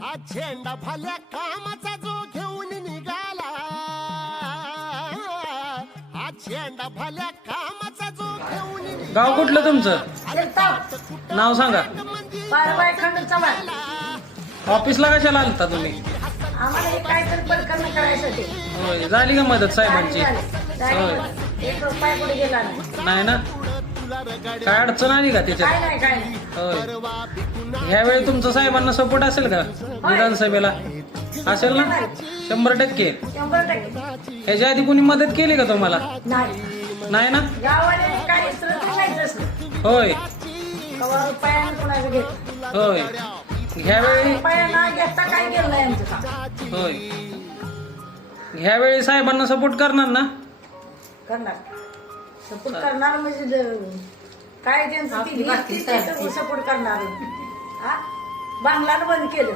हा झेंडा भल्या कामाचा जो घेऊन निघाला, हा झेंडा भल्या कामाचा जो घेऊन निघाला. गाव कुठलं तुमचं? नाव सांगा. बाळाबाई खंड चव्हाण. ऑफिसला कशाला आलता तुम्ही? आम्हाला हे काहीतरी प्रकरण करायसाठी. होय, झाली का मदत साहेबांची? होय. एक रुपया कुठे गेला नाही. नाही ना? काय अडचण आली का काय त्याच्यात? नाही काय नाही. होय. ह्यावेळी तुमचा साहेबांना सपोर्ट असेल का विधानसभेला? असेल ना? 100%. 100%. ह्याच्या आधी कोणी मदत केली का तुम्हाला? नाही. नाही ना? गावाने काही श्रद्धा नाही तसं. होय कवा रुपयानं कुणाचं घेत. होय. ह्यावेळी रुपया घेता काय केलं नाही आमचं काम. होय. ह्यावेळी साहेबांना सपोर्ट करणार ना? करणार सपोर्ट करणार म्हणजे काय त्यांचं सपोर्ट करणार. हा बांगलानं बंद केलं.